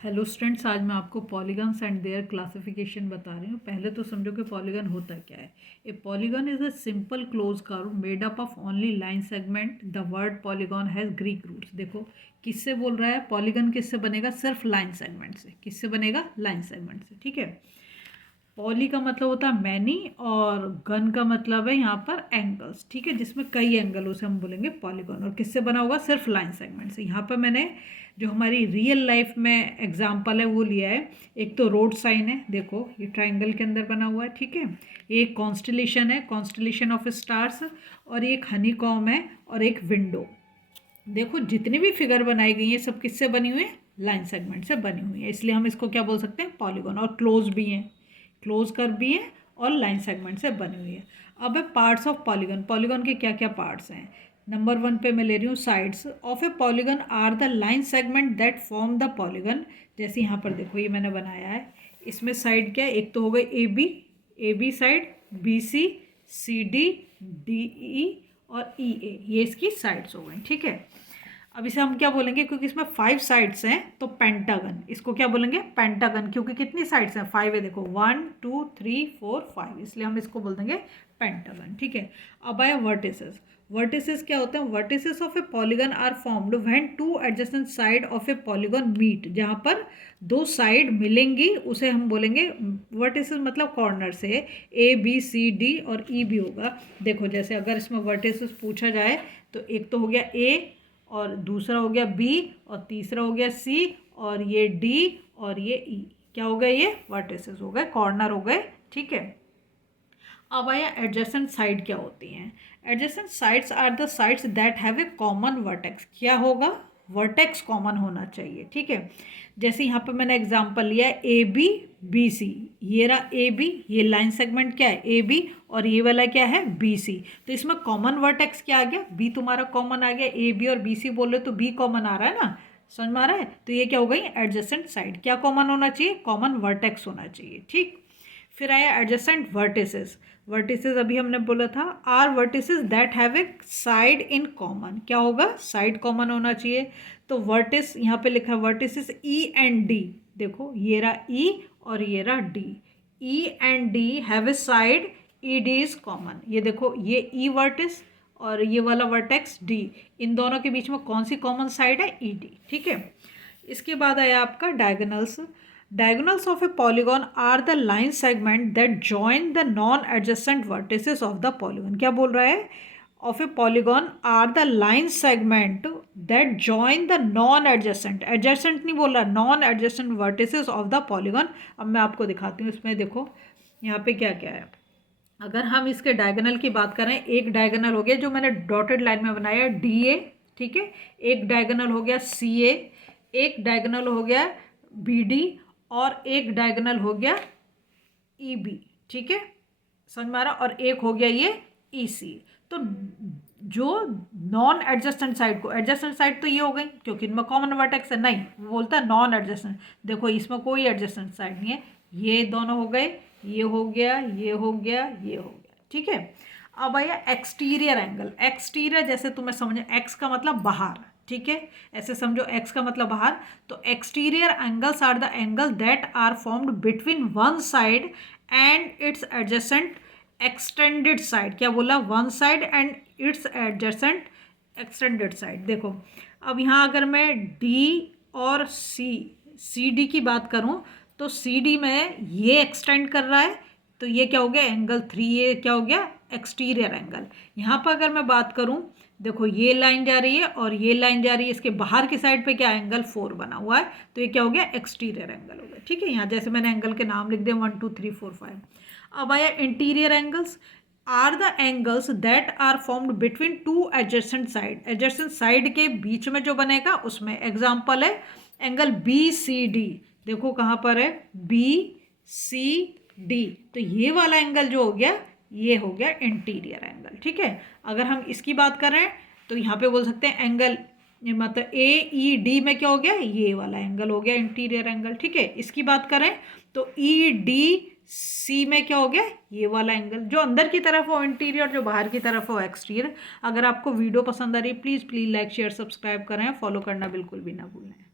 Hello students, आज मैं आपको पॉलीगन्स एंड देयर क्लासिफिकेशन बता रही हूँ। पहले तो समझो कि पॉलीगन होता क्या है। A polygon is a simple close curve made up of only line segment. The word polygon has Greek roots. देखो किससे बोल रहा है, पॉलीगन किससे बनेगा, सिर्फ लाइन सेगमेंट से। किससे बनेगा, लाइन सेगमेंट से। ठीक है, पॉली का मतलब होता है मैनी और गन का मतलब है यहाँ पर एंगल्स। ठीक है, जिसमें कई एंगलों से हम बोलेंगे पॉलीगन। और किससे बना होगा, सिर्फ लाइन सेगमेंट से। यहाँ पर मैंने जो हमारी रियल लाइफ में एग्जांपल है वो लिया है। एक तो रोड साइन है, देखो ये ट्राइंगल के अंदर बना हुआ है। ठीक है, ये एक कॉन्स्टलेशन है, कॉन्स्टलेशन ऑफ स्टार्स। और एक हनी कॉम है और एक विंडो। देखो जितनी भी फिगर बनाई गई है सब किससे बनी हुई है, लाइन सेगमेंट से बनी हुई है। इसलिए हम इसको क्या बोल सकते हैं, पॉलीगन। और क्लोज भी हैं, क्लोज कर्व भी है और लाइन सेगमेंट से बनी हुई है। अब है पार्ट्स ऑफ पॉलीगन। पॉलीगन के क्या क्या पार्ट्स हैं। नंबर 1 पे मैं ले रही हूँ, sides of a polygon are the line segment that form the polygon. जैसे यहाँ पर देखो ये मैंने बनाया है, इसमें साइड क्या है, एक तो हो गई A B side, B C D, D E और ई ए, ये इसकी साइड्स हो गई। ठीक है, अब इसे हम क्या बोलेंगे, क्योंकि इसमें 5 साइड्स हैं तो पेंटागन। इसको क्या बोलेंगे, पेंटागन, क्योंकि कितनी साइड्स हैं, 5 है। देखो 1 2 3 4 5, इसलिए हम इसको बोल देंगे पेंटागन। ठीक है, अब आया वर्टिसेस। वर्टिसेस क्या होते हैं, vertices of a polygon are formed when two adjacent side of a polygon meet. जहाँ पर दो साइड मिलेंगी उसे हम बोलेंगे वर्टिसेस, मतलब कॉर्नर से ए बी सी डी और ई भी होगा। देखो जैसे अगर इसमें वर्टिसेस पूछा जाए तो एक तो हो गया ए, और दूसरा हो गया बी, और तीसरा हो गया सी, और ये डी और ये ई। क्या हो गए, ये वर्टिसेस हो गए, कॉर्नर हो गए। ठीक है, अब आया एडजेसेंट साइड क्या होती हैं। Adjacent sides are the sides that have a common vertex. क्या होगा, वर्टेक्स कॉमन होना चाहिए। ठीक है, जैसे यहाँ पे मैंने एग्जांपल लिया है ए बी बी सी। ये रहा ए बी, ये लाइन सेगमेंट क्या है ए बी, और ये वाला क्या है बी सी। तो इसमें कॉमन वर्टेक्स क्या आ गया, बी तुम्हारा कॉमन आ गया। ए बी और बी सी बोल रहे तो बी कॉमन आ रहा है ना, समझ में आ रहा है। तो ये क्या हो गई, एडजेसेंट साइड। क्या कॉमन होना चाहिए, कॉमन वर्टेक्स होना चाहिए। ठीक, फिर आया एडजेसेंट वर्टिसेस। वर्टिसेस अभी हमने बोला था, are vertices that have a side in common. क्या होगा, साइड कॉमन होना चाहिए। तो वर्टिस यहाँ पे लिखा है वर्टिसेस ई एंड डी। देखो ये रहा ई और ये रहा D. E and D have a side, E D is common. ये देखो ये ई वर्टिस और ये वाला वर्टेक्स डी, इन दोनों के बीच में कौन सी कॉमन साइड है, ई डी। ठीक है, इसके बाद आया आपका diagonals. Diagonals of a polygon are the line segment that join the non-adjacent vertices of the polygon. क्या बोल रहा है, of a polygon are the line segment that join the non-adjacent, adjacent नहीं बोल रहा, non-adjacent vertices of the polygon। अब मैं आपको दिखाती हूँ, इसमें देखो यहाँ पे क्या क्या है। अगर हम इसके डायगोनल की बात करें, एक डायगोनल हो गया जो मैंने डॉटेड लाइन में बनाया डी ए। ठीक है, एक डायगोनल हो गया सी ए, एक डायगोनल हो गया बी डी, और एक डायगोनल हो गया ई बी। ठीक है, समझ में आ रहा, और एक हो गया ये ई सी। तो जो नॉन एडजस्टेंट साइड को, एडजस्टेंट साइड तो ये हो गई क्योंकि इनमें कॉमन वर्टेक्स है, नहीं वो बोलता है नॉन एडजस्टेंट। देखो इसमें कोई एडजस्टेंट साइड नहीं है, ये दोनों हो गए, ये हो गया, ये हो गया, ये हो गया। ठीक है, अब आया एक्सटीरियर एंगल। एक्सटीरियर जैसे तुम्हें समझ, एक्स का मतलब बाहर। ठीक है, ऐसे समझो एक्स का मतलब बाहर। तो exterior angles are the angle that are formed between one side and its adjacent extended side. क्या बोला, one side and its adjacent extended side. देखो अब यहाँ अगर मैं डी और सी डी की बात करूँ तो सी डी में ये एक्सटेंड कर रहा है, तो ये क्या हो गया एंगल 3, ये क्या हो गया एक्सटीरियर एंगल। यहाँ पर अगर मैं बात करूँ, देखो ये लाइन जा रही है और ये लाइन जा रही है, इसके बाहर की साइड पे क्या एंगल 4 बना हुआ है, तो ये क्या हो गया एक्सटीरियर एंगल हो गया। ठीक है, यहाँ जैसे मैंने एंगल के नाम लिख दिए 1 2 3 4 5। अब आया interior angles, are the angles that are formed between two adjacent side. Adjacent side के बीच में जो बनेगा उसमें, एग्जाम्पल है एंगल बी सी डी। देखो कहाँ पर है, बी सी डी, तो ये वाला एंगल जो हो गया ये हो गया इंटीरियर एंगल। ठीक है, अगर हम इसकी बात करें तो यहाँ पे बोल सकते हैं एंगल, मतलब ए ई डी में क्या हो गया, ये वाला एंगल हो गया इंटीरियर एंगल। ठीक है, इसकी बात करें तो ई डी सी में क्या हो गया, ये वाला एंगल। जो अंदर की तरफ हो इंटीरियर, जो बाहर की तरफ हो एक्सटीरियर। अगर आपको वीडियो पसंद आ रही है प्लीज़ लाइक शेयर सब्सक्राइब करें, फॉलो करना बिल्कुल भी ना भूलें।